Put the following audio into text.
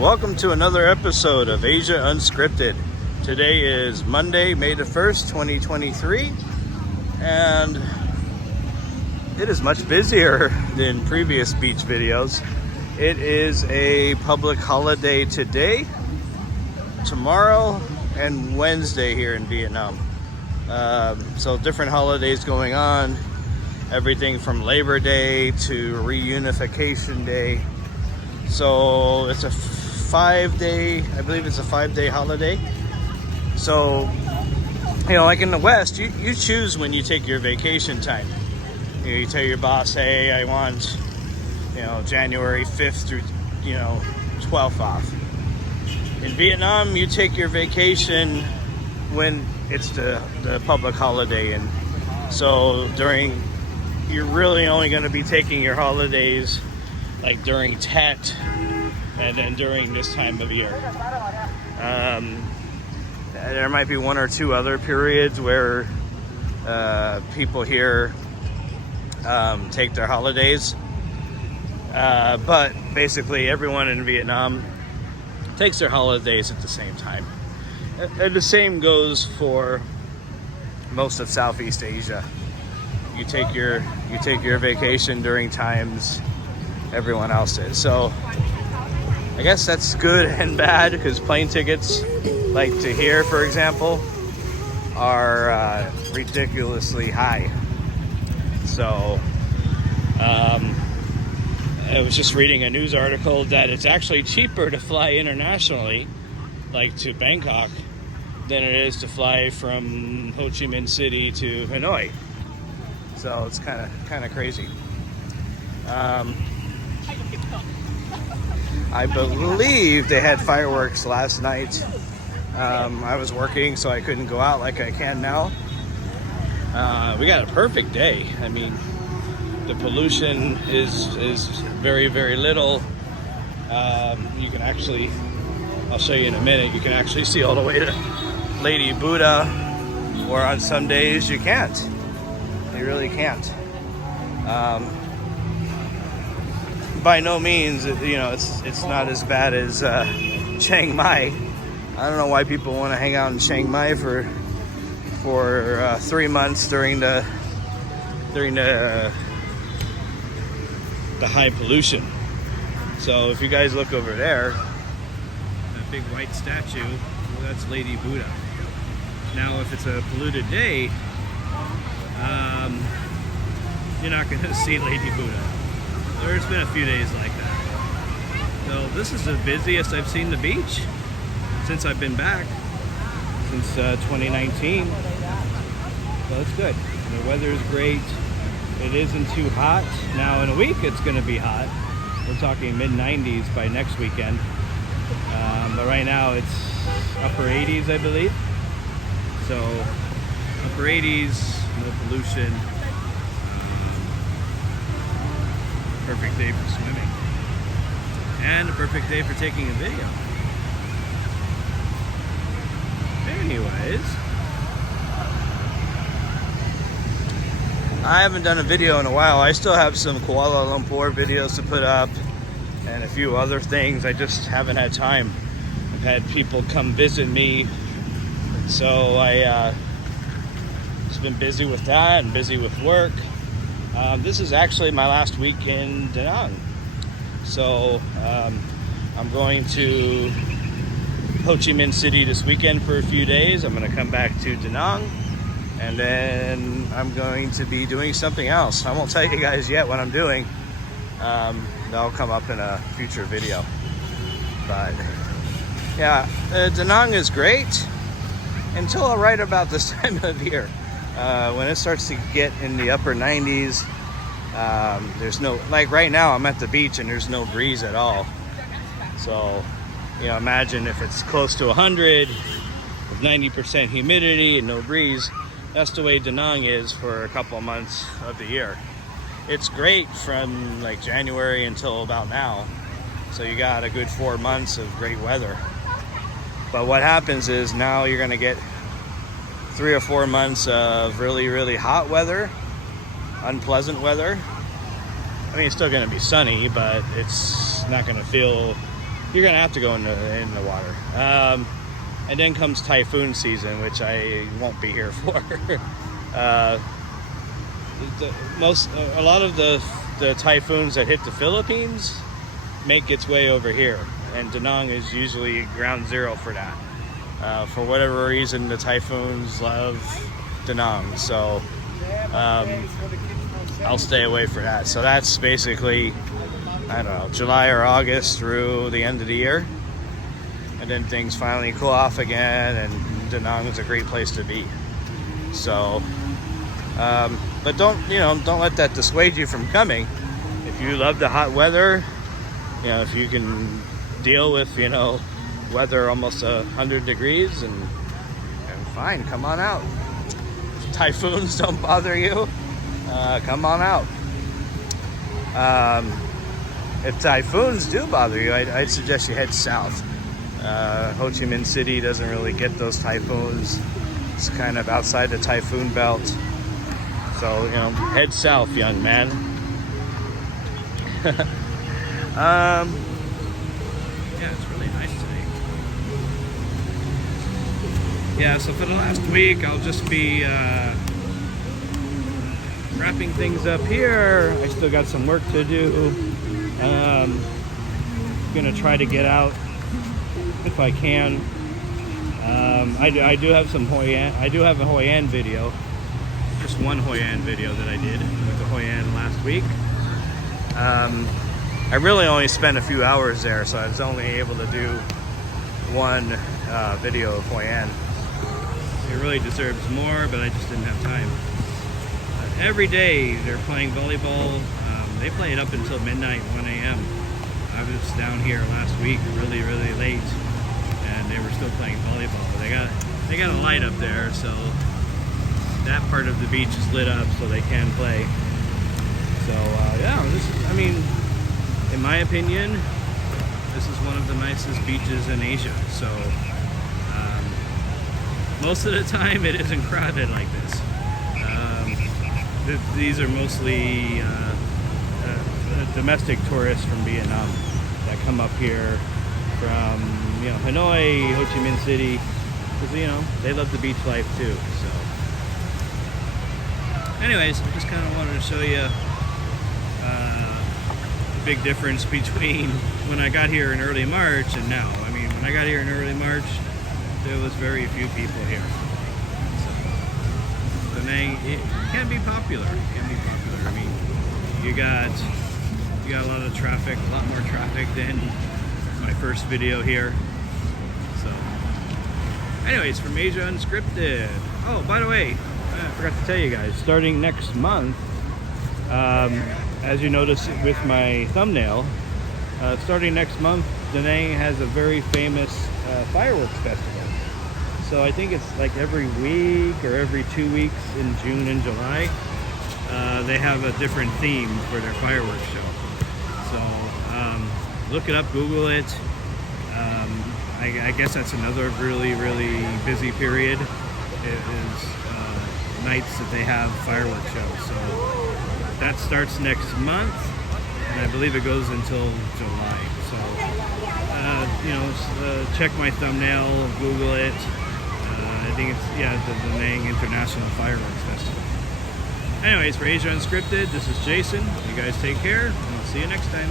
Welcome to another episode of Asia Unscripted. Today is Monday, May the 1st, 2023, and it is much busier than previous beach videos. It is a public holiday today, tomorrow, and Wednesday here in Vietnam. So different holidays going on, everything from Labor Day to Reunification Day. So it's a 5-day, I believe it's a 5-day holiday. So, you know, like in the West, you choose when you take your vacation time. You know, you tell your boss, hey, I want, January 5th through, 12th off. In Vietnam, you take your vacation when it's the public holiday. And so you're really only going to be taking your holidays like during Tet and then during this time of year. There might be one or two other periods where people here take their holidays. But basically everyone in Vietnam takes their holidays at the same time. And the same goes for most of Southeast Asia. You take your vacation during times everyone else is. So I guess that's good and bad, because plane tickets, like to here, for example, are ridiculously high. So I was just reading a news article that it's actually cheaper to fly internationally, like to Bangkok, than it is to fly from Ho Chi Minh City to Hanoi. So it's kind of crazy. I believe they had fireworks last night. I was working, so I couldn't go out like I can now. We got a perfect day. I mean, the pollution is very, very little. You can actually, I'll show you in a minute, you can actually see all the way to Lady Buddha, or on some days you can't. You really can't. By no means, it's not as bad as Chiang Mai. I don't know why people want to hang out in Chiang Mai for 3 months during the high pollution. So if you guys look over there, that big white statue, well, that's Lady Buddha. Now, if it's a polluted day, you're not going to see Lady Buddha. There's been a few days like that. So this is the busiest I've seen the beach since I've been back, since 2019. So it's good. The weather is great. It isn't too hot. Now in a week it's going to be hot. We're talking mid-90s by next weekend. But right now it's upper 80s, I believe. So upper 80s, no pollution. Perfect day for swimming, and a perfect day for taking a video. Anyways, I haven't done a video in a while. I still have some Kuala Lumpur videos to put up and a few other things. I just haven't had time. I've had people come visit me, so I just been busy with that and busy with work. This is actually my last week in Danang. So I'm going to Ho Chi Minh City this weekend for a few days. I'm going to come back to Danang, and then I'm going to be doing something else. I won't tell you guys yet what I'm doing. That'll come up in a future video. But yeah, Danang is great until right about this time of year. When it starts to get in the upper 90s, there's no, like right now I'm at the beach and there's no breeze at all. So, imagine if it's close to 100 with 90% humidity and no breeze. That's the way Danang is for a couple of months of the year. It's great from like January until about now. So you got a good 4 months of great weather. But what happens is now you're going to get 3 or 4 months of really, really hot weather, unpleasant weather. I mean, it's still going to be sunny, but it's not going to feel you're gonna have to go in the water. And then comes typhoon season, which I won't be here for. A lot of the typhoons that hit the Philippines make its way over here, and Danang is usually ground zero for that. For whatever reason, the typhoons love Danang, so I'll stay away for that. So that's basically, I don't know, July or August through the end of the year, and then things finally cool off again, and Danang is a great place to be. So, but don't let that dissuade you from coming. If you love the hot weather, if you can deal with weather almost 100 degrees, and fine, come on out. If typhoons don't bother you, come on out. If typhoons do bother you, I'd suggest you head south. Ho Chi Minh City doesn't really get those typhoons. It's kind of outside the typhoon belt. So, head south, young man. Yeah, it's really nice today. Yeah, so for the last week, I'll just be wrapping things up here. I still got some work to do. Gonna try to get out if I can. I do have some Hoi An. I do have a Hoi An video, just one Hoi An video that I did with the Hoi An last week. I really only spent a few hours there, so I was only able to do one video of Hoi An. It really deserves more, but I just didn't have time. Every day they're playing volleyball. They play it up until midnight, 1 a.m. I was down here last week really, really late, and they were still playing volleyball. They got a light up there, so that part of the beach is lit up so they can play. So yeah, in my opinion, this is one of the nicest beaches in Asia. So most of the time it isn't crowded like this. These are mostly domestic tourists from Vietnam that come up here from Hanoi, Ho Chi Minh City, because they love the beach life too. So anyways, I just kind of wanted to show you the big difference between when I got here in early March and now. When I got here in early March, there was very few people here. So Danang, it can be popular. You got a lot of traffic, a lot more traffic than my first video here. So anyways, from Asia Unscripted. Oh, by the way, I forgot to tell you guys, starting next month, as you notice with my thumbnail, starting next month, Danang has a very famous fireworks festival. So I think it's like every week or every 2 weeks in June and July, they have a different theme for their fireworks show. So look it up, Google it. I guess that's another really, really busy period. It is nights that they have fireworks shows. So that starts next month, and I believe it goes until July. So check my thumbnail, Google it. I think it's the Danang International Fireworks Festival. Anyways, for Asia Unscripted, this is Jason. You guys take care, and I'll see you next time.